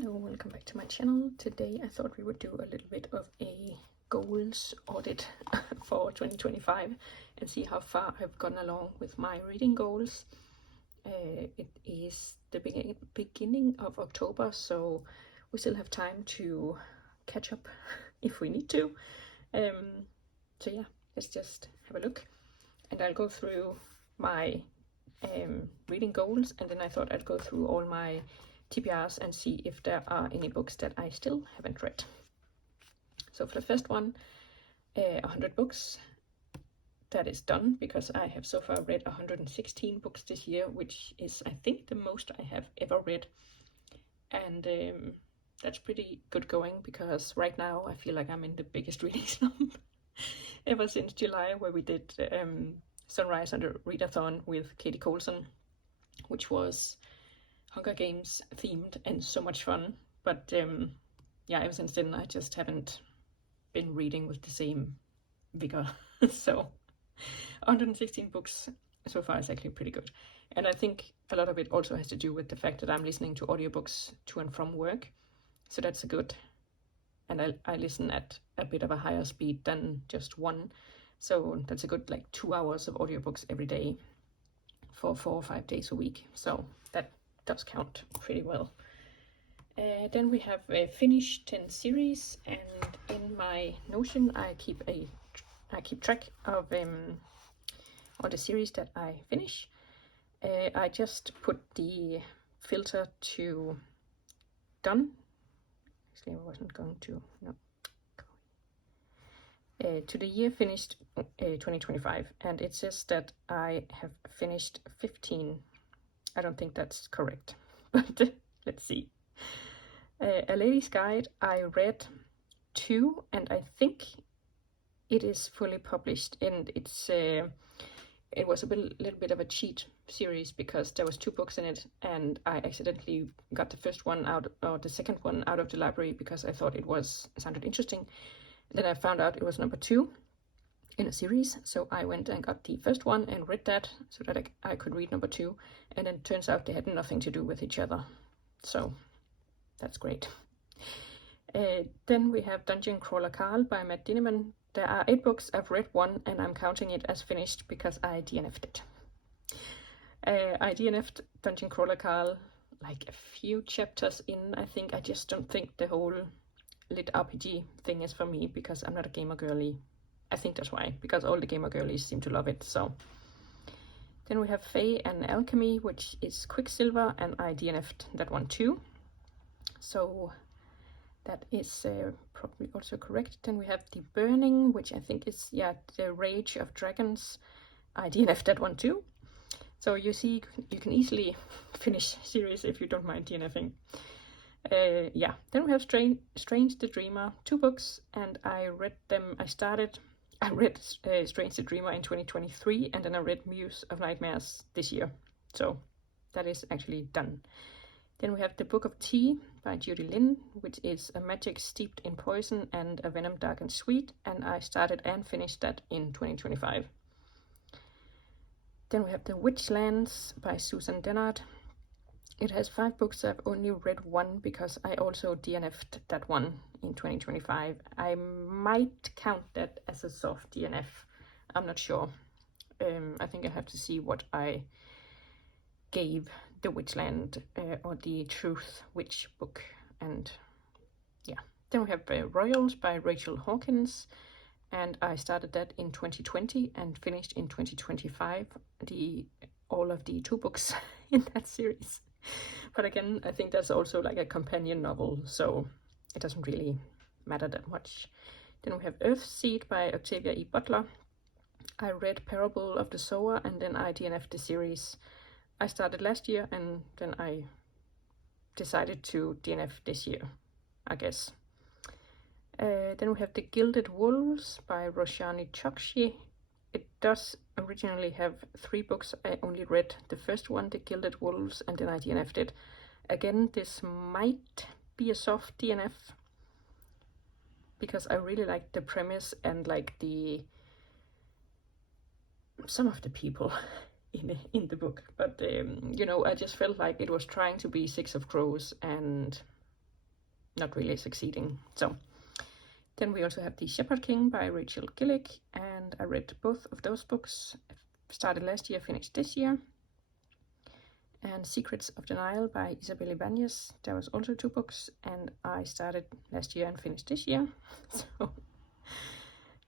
Hello, welcome back to my channel. Today I thought we would do a little bit of a goals audit for 2025 and see how far I've gone along with my reading goals. It is the beginning of October, so we still have time to catch up if we need to. So yeah, let's just have a look, and I'll go through my reading goals, and then I thought I'd go through all my TBRs and see if there are any books that I still haven't read. So for the first one, 100 books, that is done because I have so far read 116 books this year, which is, I think, the most I have ever read. And that's pretty good going because right now I feel like I'm in the biggest reading slump ever since July, where we did Sunrise on the Readathon with Katie Colson, which was Hunger Games themed and so much fun. But yeah, ever since then I just haven't been reading with the same vigor. So 116 books so far is actually pretty good. And I think a lot of it also has to do with the fact that I'm listening to audiobooks to and from work. So that's good. And I listen at a bit of a higher speed than just one. So that's a good 2 hours of audiobooks every day for 4 or 5 days a week. So that does count pretty well. Then we have finished 10 series, and in my Notion I keep track of all the series that I finish. I just put the filter to done. Actually, I wasn't going to, no. To the year finished 2025, and it says that I have finished 15. I don't think that's correct, but let's see. A Lady's Guide, I read 2, and I think it is fully published, and it was a little bit of a cheat series because there was 2 books in it, and I accidentally got the first one out, or the second one out of the library because I thought it sounded interesting. Then I found out it was number 2 in a series, so I went and got the first one and read that so that I could read number 2, and then it turns out they had nothing to do with each other, so that's great. Then we have Dungeon Crawler Carl by Matt Dinniman. There are 8 books. I've read 1, and I'm counting it as finished because I DNF'd it. I DNF'd Dungeon Crawler Carl like a few chapters in. I think I just don't think the whole lit RPG thing is for me because I'm not a gamer girly. I think that's why, because all the gamer girlies seem to love it. So then we have Fae and Alchemy, which is Quicksilver, and I DNF'd that one too. So that is probably also correct. Then we have The Burning, which I think is, The Rage of Dragons. I DNF'd that one too. So you see, you can easily finish series if you don't mind DNFing. Then we have Strange the Dreamer, 2 books, and I read them. I read Strange the Dreamer in 2023, and then I read Muse of Nightmares this year. So that is actually done. Then we have The Book of Tea by Judy Lin, which is a magic steeped in poison and a venom dark and sweet, and I started and finished that in 2025. Then we have The Witchlands by Susan Dennard. It has 5 books. I've only read 1 because I also DNF'd that one in 2025. I might count that as a soft DNF. I'm not sure. I think I have to see what I gave The Witchland or the Truth Witch book. And yeah. Then we have Royals by Rachel Hawkins. And I started that in 2020 and finished in 2025. All of the 2 books in that series. But again, I think that's also like a companion novel, so it doesn't really matter that much. Then we have Earthseed by Octavia E. Butler. I read Parable of the Sower, and then I DNF'd the series. I started last year, and then I decided to DNF this year, I guess. Then we have The Gilded Wolves by Roshani Chokshi. It does originally have 3 books. I only read the first one, The Gilded Wolves, and then I DNF'd it. Again, this might be a soft DNF because I really like the premise and like some of the people in the book. But I just felt like it was trying to be Six of Crows, and not really succeeding. So then we also have The Shepherd King by Rachel Gillick, and I read both of those books. I started last year, finished this year. And Secrets of Denial by Isabel Ibanez. There was also 2 books, and I started last year and finished this year. So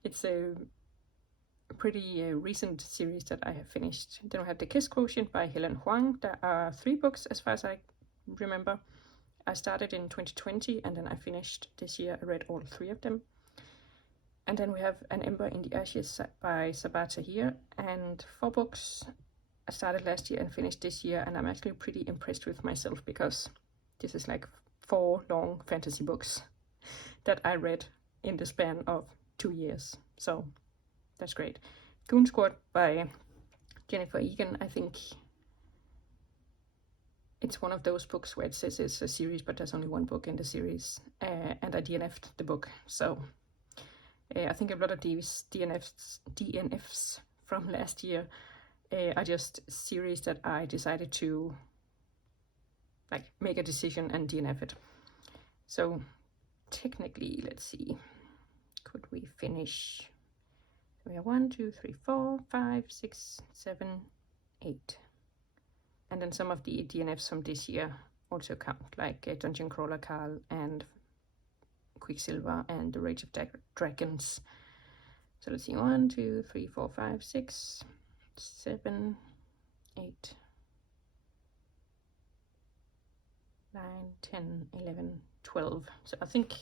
it's a pretty recent series that I have finished. Then we have The Kiss Quotient by Helen Huang. There are 3 books as far as I remember. I started in 2020 and then I finished this year. I read all 3 of them. And then we have An Ember in the Ashes by Sabaa Tahir, and 4 books. I started last year and finished this year, and I'm actually pretty impressed with myself because this is like 4 long fantasy books that I read in the span of 2 years. So that's great. Goon Squad by Jennifer Egan. I think it's one of those books where it says it's a series, but there's only 1 book in the series, and I DNF'd the book. So I think a lot of these DNFs from last year are just series that I decided to like make a decision and DNF it. So technically, let's see, could we finish? We have 1, 2, 3, 4, 5, 6, 7, 8. And then some of the DNFs from this year also count, like Dungeon Crawler Carl and Quicksilver and The Rage of Dragons. So let's see, 1, 2, 3, 4, 5, 6, 7, 8, 9, 10, 11, 12. So I think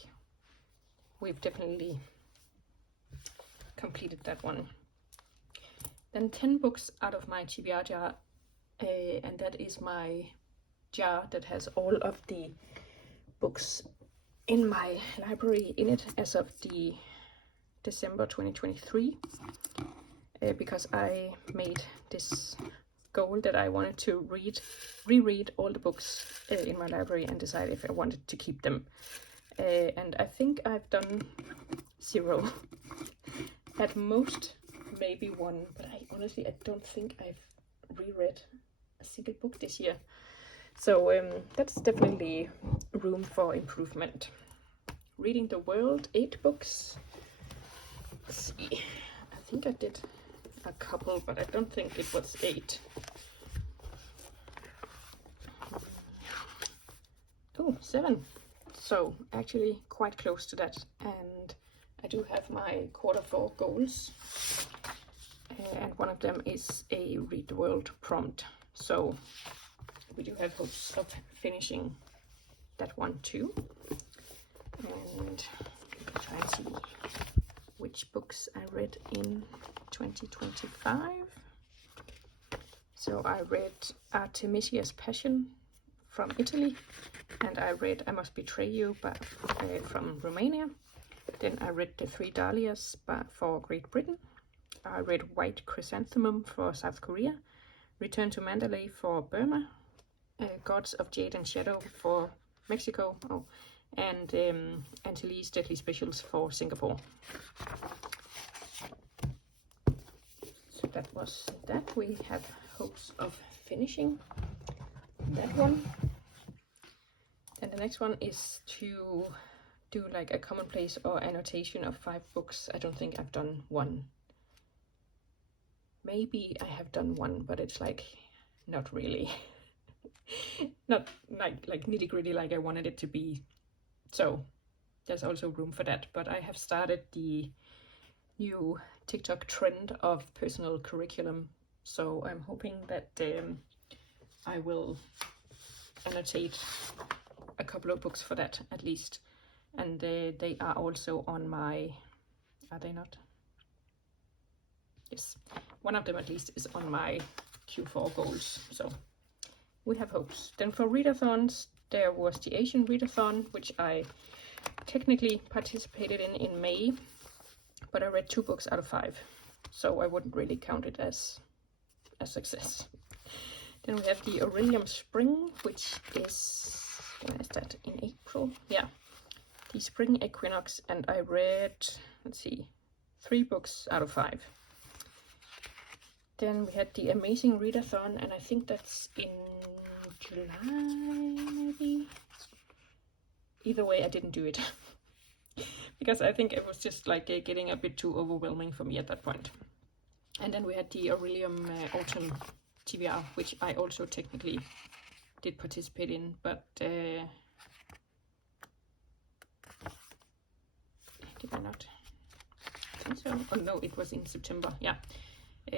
we've definitely completed that one. Then 10 books out of my TBR jar, and that is my jar that has all of the books in my library in it as of the December 2023, because I made this goal that I wanted to reread all the books in my library and decide if I wanted to keep them. And I think I've done 0. At most, maybe 1, but I don't think I've reread a single book this year. So that's definitely room for improvement. Reading the World, 8 books. Let's see, I think I did a couple, but I don't think it was 8. Oh, 7. So actually quite close to that. And I do have my Q4 goals. And one of them is a Read the World prompt. So we do have hopes of finishing that one too. And we can try and see which books I read in 2025. So I read Artemisia's Passion from Italy, and I read I Must Betray You from Romania. Then I read The Three Dahlias for Great Britain. I read White Chrysanthemum for South Korea, Return to Mandalay for Burma, Gods of Jade and Shadow for Mexico, and Antilles Deadly Specials for Singapore. So that was that. We have hopes of finishing that one. And the next one is to do like a commonplace or annotation of 5 books. I don't think I've done 1. Maybe I have done 1, but it's like not really. Not like nitty gritty like I wanted it to be. So there's also room for that. But I have started the new TikTok trend of personal curriculum. So I'm hoping that I will annotate a couple of books for that at least. And they are also on my, are they not? Yes, one of them at least is on my Q4 goals. So we have hopes. Then for readathons, there was the Asian Readathon, which I technically participated in May, but I read 2 books out of 5. So I wouldn't really count it as a success. Then we have the Aurelium Spring, which is, when is that, in April? Yeah, the Spring Equinox, and I read, let's see, 3 books out of 5. Then we had the Amazing Readathon, and I think that's in July, maybe? either way, I didn't do it. Because I think it was just like getting a bit too overwhelming for me at that point. And then we had the Aurelium Autumn TBR, which I also technically did participate in, but did I not? I think so. Oh no, it was in September. Yeah,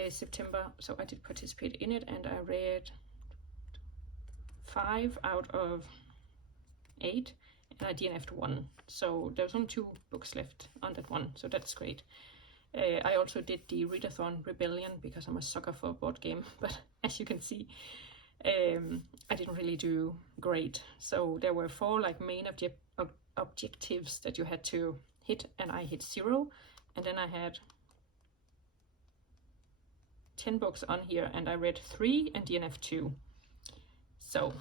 September. So I did participate in it, and I read 5 out of 8, and I DNF'd 1. So there's only 2 books left on that one, so that's great. I also did the Readathon Rebellion because I'm a sucker for a board game, but as you can see, I didn't really do great. So there were 4 like main objectives that you had to hit, and I hit 0, and then I had 10 books on here, and I read 3 and DNF 2. So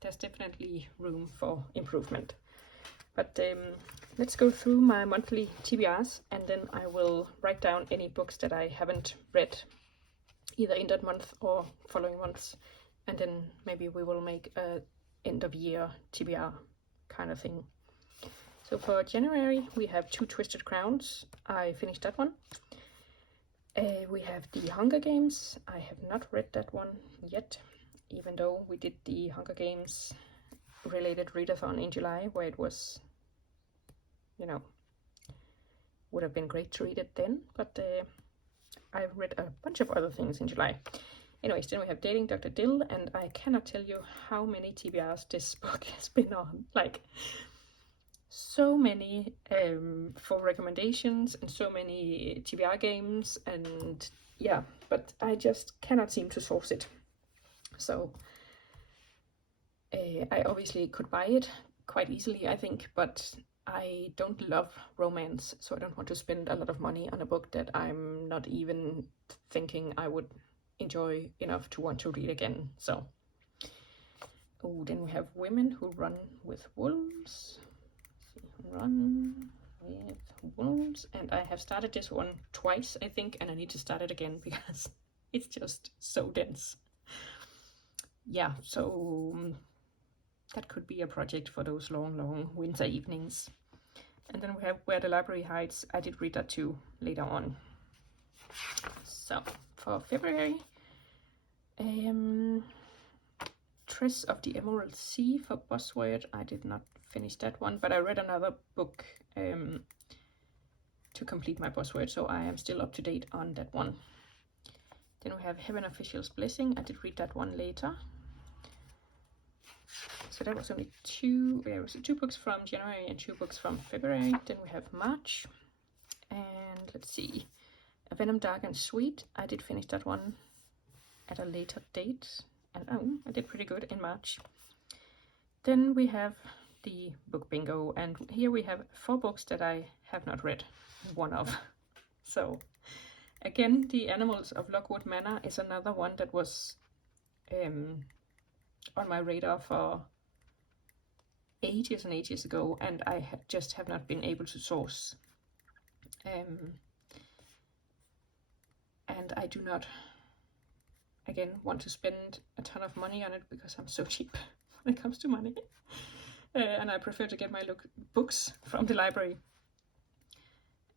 there's definitely room for improvement. But let's go through my monthly TBRs, and then I will write down any books that I haven't read either in that month or following months, and then maybe we will make a end of year TBR kind of thing. So for January we have 2 Twisted Crowns. I finished that one. We have the Hunger Games. I have not read that one yet, even though we did the Hunger Games related readathon in July, where it was, you know, would have been great to read it then, but I've read a bunch of other things in July. Anyways, then we have Dating Dr. Dill, and I cannot tell you how many TBRs this book has been on. Like, so many for recommendations, and so many TBR games, and yeah, but I just cannot seem to source it. So I obviously could buy it quite easily, I think, but I don't love romance, so I don't want to spend a lot of money on a book that I'm not even thinking I would enjoy enough to want to read again. So, oh, then we have Women Who Run with Wolves. Run with Wolves, and I have started this one twice, I think, and I need to start it again because it's just so dense. Yeah, so that could be a project for those long winter evenings. And then we have Where the Library Hides. I did read that too later on. So for February, Tress of the Emerald Sea for Buzzword. I did not finish that one, but I read another book to complete my Buzzword, so I am still up to date on that one. Then we have Heaven Official's Blessing. I did read that one later. So that was only 2. There was 2 books from January and 2 books from February. Then we have March, and let's see, A Venom Dark and Sweet. I did finish that one at a later date, and I did pretty good in March. Then we have the book bingo, and here we have 4 books that I have not read one of. So again, The Animals of Lockwood Manor is another one that was on my radar for ages and ages ago, and I just have not been able to source. And I do not, again, want to spend a ton of money on it because I'm so cheap when it comes to money. And I prefer to get my books from the library.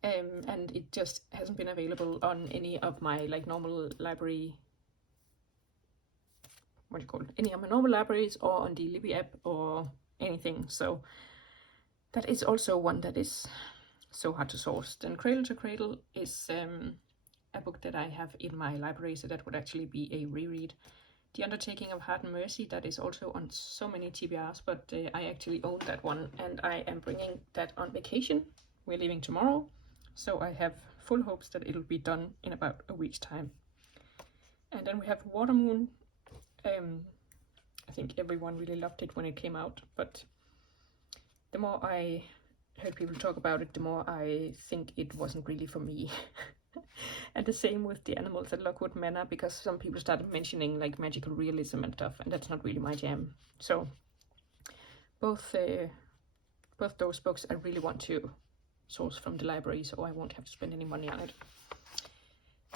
And it just hasn't been available on any of my like normal library, what do you call it, any of my normal libraries, or on the Libby app or anything. So that is also one that is so hard to source. Then Cradle to Cradle is a book that I have in my library, so that would actually be a reread. The Undertaking of Heart and Mercy, that is also on so many TBRs, but I actually own that one, and I am bringing that on vacation. We're leaving tomorrow, so I have full hopes that it'll be done in about a week's time. And then we have Watermoon. I think everyone really loved it when it came out, but the more I heard people talk about it, the more I think it wasn't really for me. And the same with The Animals at Lockwood Manor, because some people started mentioning like magical realism and stuff, and that's not really my jam. So both those books I really want to source from the library, so I won't have to spend any money on it.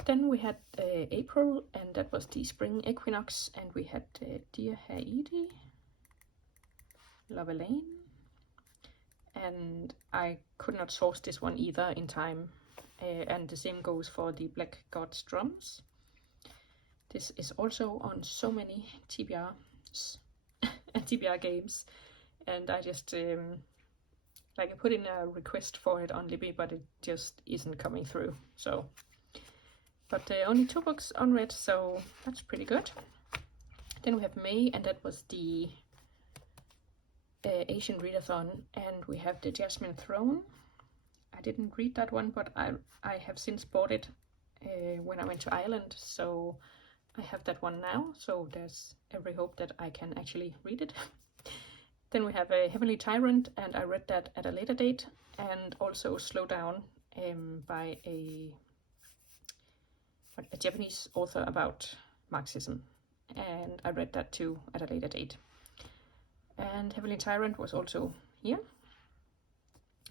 Then we had April, and that was the spring equinox, and we had Dear Haiti, Love Elaine, and I could not source this one either in time. And the same goes for the Black God's Drums. This is also on so many TBRs and TBR games, and I just like I put in a request for it on Libby, but it just isn't coming through. So, but only 2 books unread, so that's pretty good. Then we have May, and that was the Asian Readathon, and we have the Jasmine Throne. I didn't read that one, but I have since bought it when I went to Ireland, so I have that one now, so there's every hope that I can actually read it. Then we have a Heavenly Tyrant, and I read that at a later date, and also Slow Down by a Japanese author about Marxism, and I read that too at a later date. And Heavenly Tyrant was also here.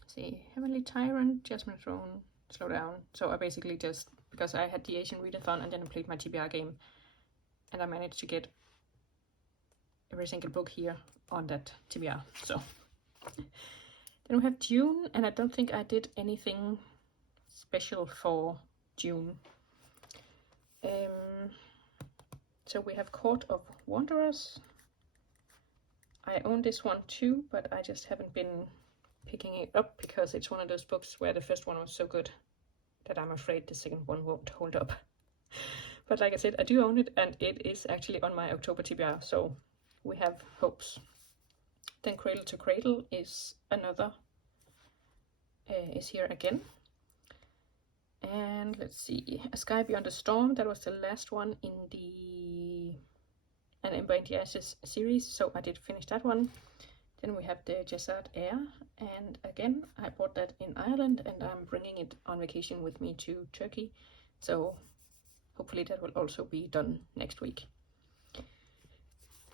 See, Heavenly Tyrant, Jasmine Throne, Slow Down. So I basically just, because I had the Asian Readathon and then I played my TBR game, and I managed to get every single book here on that TBR. So then we have June, and I don't think I did anything special for June. So we have Court of Wanderers. I own this one too, but I just haven't been picking it up because it's one of those books where the first one was so good that I'm afraid the second one won't hold up. But like I said, I do own it, and it is actually on my October TBR, so we have hopes. Then Cradle to Cradle is another, is here again. And let's see, A Sky Beyond the Storm, that was the last one in the An Ember in the Ashes series, so I did finish that one. Then we have the Jazzard Air, and again, I bought that in Ireland, and I'm bringing it on vacation with me to Turkey, so hopefully that will also be done next week.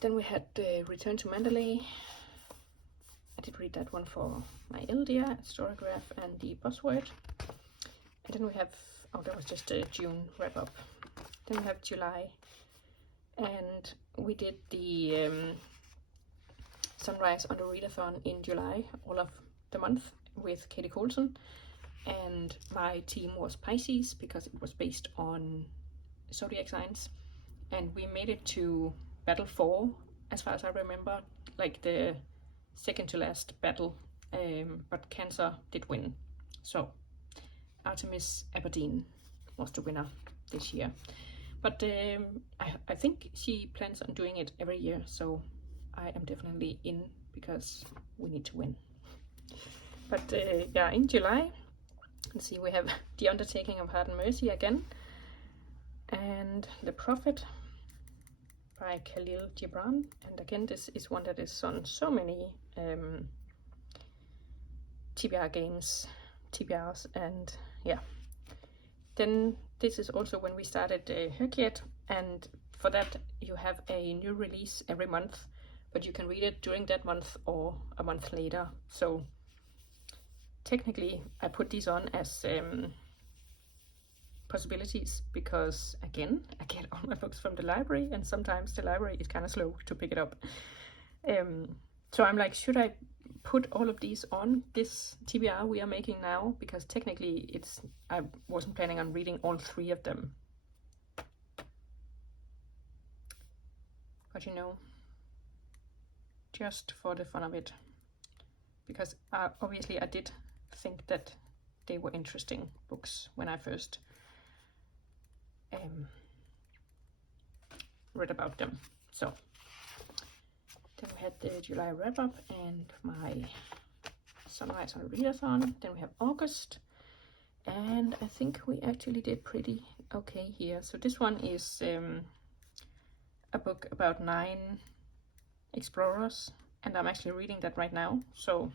Then we had Return to Mandalay. I did read that one for my Eldia, Storograph, and the Buzzword. And then we have, oh, that was just a June wrap up. Then we have July, and we did the Sunrise on the Readathon in July, all of the month, with Katie Colson, and my team was Pisces because it was based on zodiac signs, and we made it to battle 4 as far as I remember, like the second to last battle, but Cancer did win. So Artemis Aberdeen was the winner this year, but I think she plans on doing it every year, so I am definitely in because we need to win. But yeah, in July, let's see, we have The Undertaking of Heart and Mercy again, and The Prophet by Khalil Gibran, and again this is one that is on so many TBR games, TBRs, and yeah. Then this is also when we started Herkiet, and for that you have a new release every month, but you can read it during that month or a month later. So technically I put these on as possibilities because again I get all my books from the library, and sometimes the library is kind of slow to pick it up. So I'm like, should I put all of these on this TBR we are making now? Because technically I wasn't planning on reading all 3 of them. But you know, just for the fun of it, because obviously I did think that they were interesting books when I first read about them. So then we had the July wrap up and my Sunrise on Readathon. Then we have August, and I think we actually did pretty okay here. So this one is a book about 9 explorers, and I'm actually reading that right now, so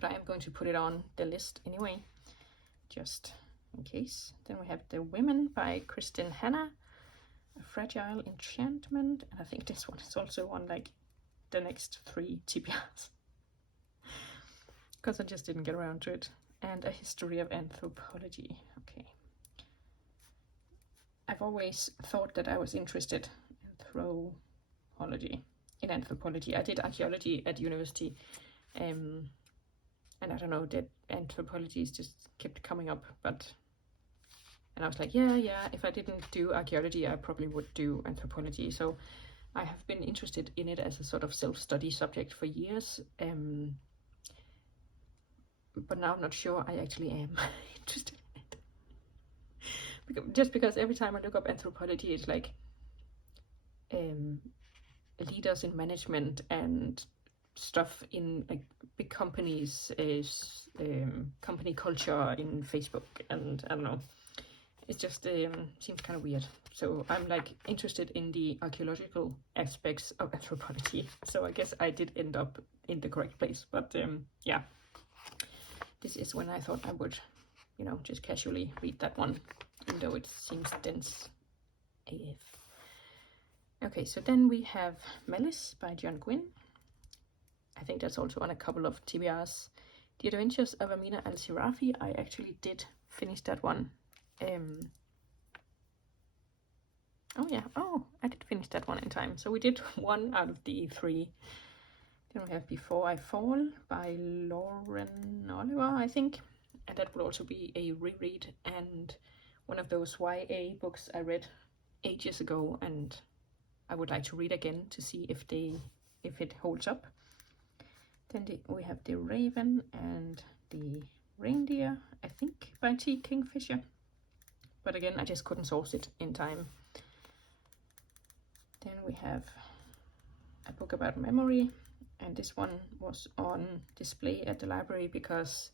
but I am going to put it on the list anyway, just in case. Then we have The Women by Kristen Hanna, A Fragile Enchantment, and I think this one is also on like the next 3 TBRs because I just didn't get around to it. And A History of Anthropology. Okay, I've always thought that I was interested in anthropology. I did archaeology at university, And I don't know, that anthropology just kept coming up, and I was like, yeah, if I didn't do archaeology, I probably would do anthropology. So I have been interested in it as a sort of self-study subject for years, but now I'm not sure I actually am interested in it. Just because every time I look up anthropology, it's like leaders in management and stuff in like big companies, company culture in Facebook, and I don't know. It just seems kind of weird. So I'm like interested in the archaeological aspects of anthropology. So I guess I did end up in the correct place. But yeah, this is when I thought I would, you know, just casually read that one, even though it seems dense AF. Okay, so then we have Malice by John Gwynne. I think that's also on a couple of TBRs. The Adventures of Amina Al-Sirafi. I actually did finish that one. I did finish that one in time. So we did one out of the 3. Then we have Before I Fall by Lauren Oliver, I think. And that would also be a reread and one of those YA books I read ages ago and I would like to read again to see if it holds up. Then we have The Raven and The Reindeer, I think, by T. Kingfisher. But again, I just couldn't source it in time. Then we have a book about memory, and this one was on display at the library because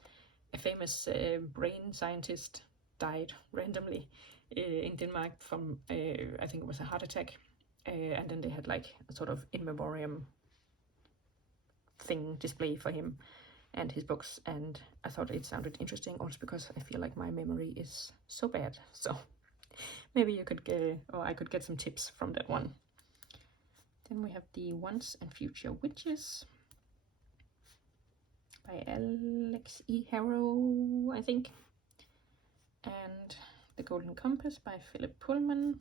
a famous brain scientist died randomly in Denmark from, I think it was a heart attack, and then they had like a sort of in memoriam thing display for him and his books, and I thought it sounded interesting also because I feel like my memory is so bad, so maybe you could get, or I could get some tips from that one. Then we have The Once and Future Witches by Alex E. Harrow, I think, and The Golden Compass by Philip Pullman.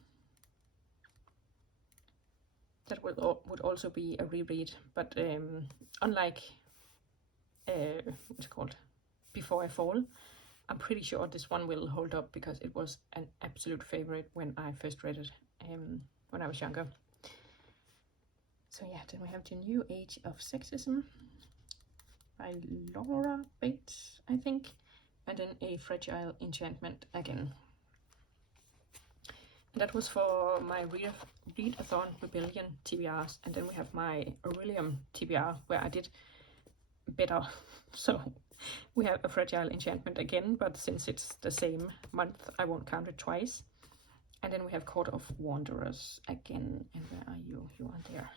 That would also be a reread, but unlike what's it called, Before I Fall, I'm pretty sure this one will hold up because it was an absolute favorite when I first read it when I was younger. So yeah, then we have The New Age of Sexism by Laura Bates, I think, and then A Fragile Enchantment again. And that was for my Readathon Rebellion TBRs, and then we have my Aurelium TBR where I did better. So we have A Fragile Enchantment again, but since it's the same month, I won't count it twice. And then we have Court of Wanderers again, and where are you? You are there.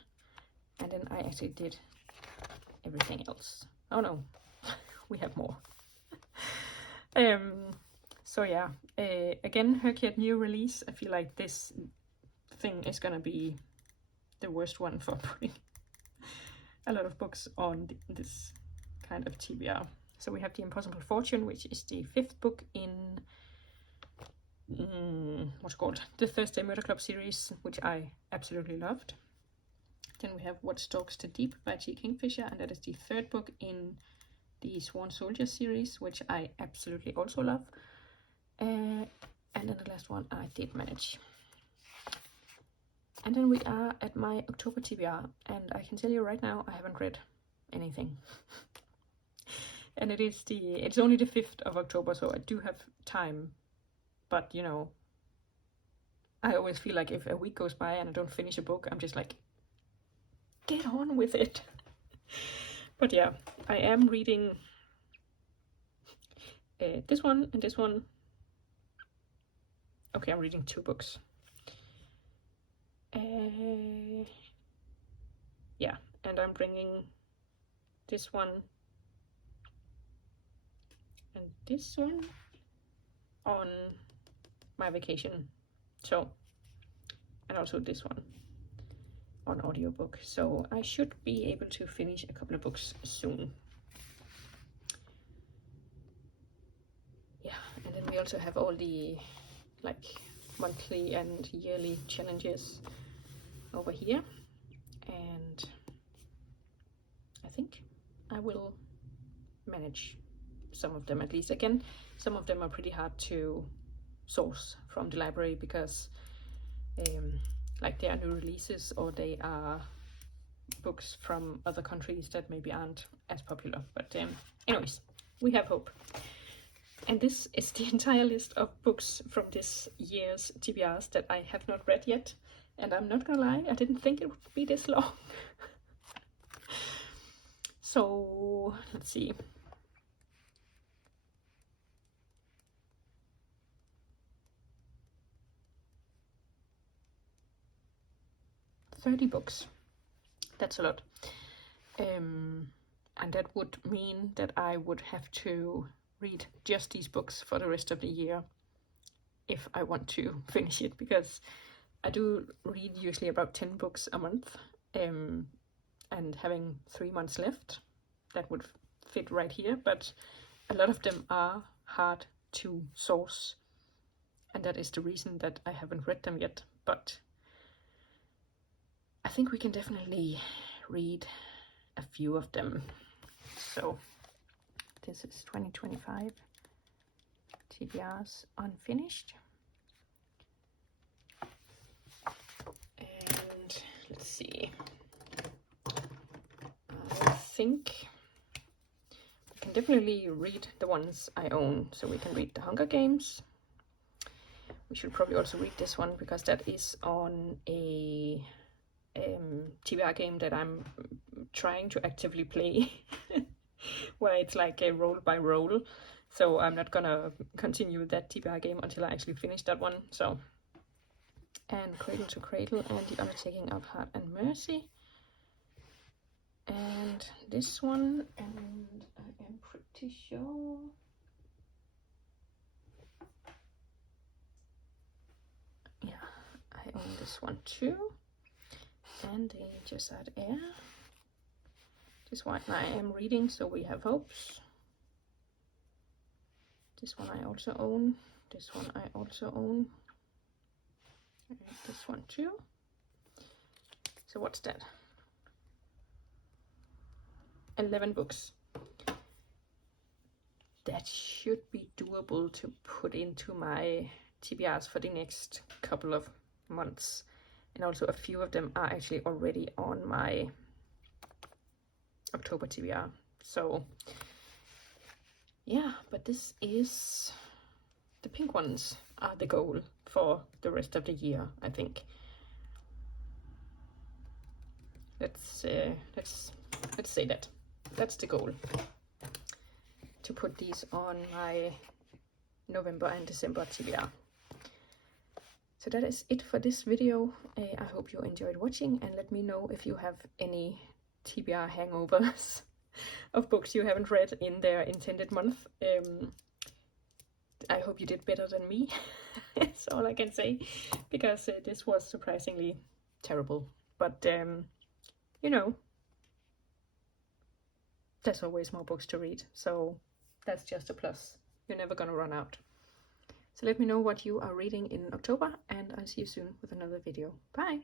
And then I actually did everything else. Oh no, we have more. So yeah, again, Herkiat new release. I feel like this thing is gonna be the worst one for putting a lot of books on this kind of TBR. So we have The Impossible Fortune, which is the 5th book in what's it called, the Thursday Murder Club series, which I absolutely loved. Then we have What Stalks the Deep by T. Kingfisher, and that is the 3rd book in the Sworn Soldier series, which I absolutely also love. And then the last one I did manage. And then we are at my October TBR, and I can tell you right now, I haven't read anything. And it's only the 5th of October, so I do have time. But, you know, I always feel like if a week goes by and I don't finish a book, I'm just like, get on with it. But yeah, I am reading this one and this one. Okay, I'm reading 2 books. Yeah, and I'm bringing this one and this one on my vacation. So, and also this one on audiobook. So I should be able to finish a couple of books soon. Yeah, and then we also have all the like monthly and yearly challenges over here, and I think I will manage some of them at least. Again, some of them are pretty hard to source from the library because like they are new releases or they are books from other countries that maybe aren't as popular. But anyways, we have hope. And this is the entire list of books from this year's TBRs that I have not read yet. And I'm not gonna lie, I didn't think it would be this long. So let's see. $30 books. That's a lot. And that would mean that I would have to read just these books for the rest of the year if I want to finish it, because I do read usually about 10 books a month, and having 3 months left, that would fit right here, but a lot of them are hard to source, and that is the reason that I haven't read them yet. But I think we can definitely read a few of them. So this is 2025 TBRs unfinished. And let's see. I think we can definitely read the ones I own. So we can read The Hunger Games. We should probably also read this one because that is on a TBR game that I'm trying to actively play, where it's like a roll by roll. So I'm not gonna continue that TBR game until I actually finish that one. So, and Cradle to Cradle and The Undertaking of Heart and Mercy. And this one, and I am pretty sure. Yeah, I own this one too. And the Jezad Air. This one I am reading, so we have hopes. This one I also own. This one I also own. And this one too. So what's that? 11 books. That should be doable to put into my TBRs for the next couple of months. And also a few of them are actually already on my October TBR. So yeah, but this is, the pink ones are the goal for the rest of the year, I think. Let's say that. That's the goal. To put these on my November and December TBR. So that is it for this video. I hope you enjoyed watching, and let me know if you have any TBR hangovers of books you haven't read in their intended month. I hope you did better than me. That's all I can say, because this was surprisingly terrible. But you know, there's always more books to read, so that's just a plus. You're never gonna run out. So let me know what you are reading in October, and I'll see you soon with another video. Bye!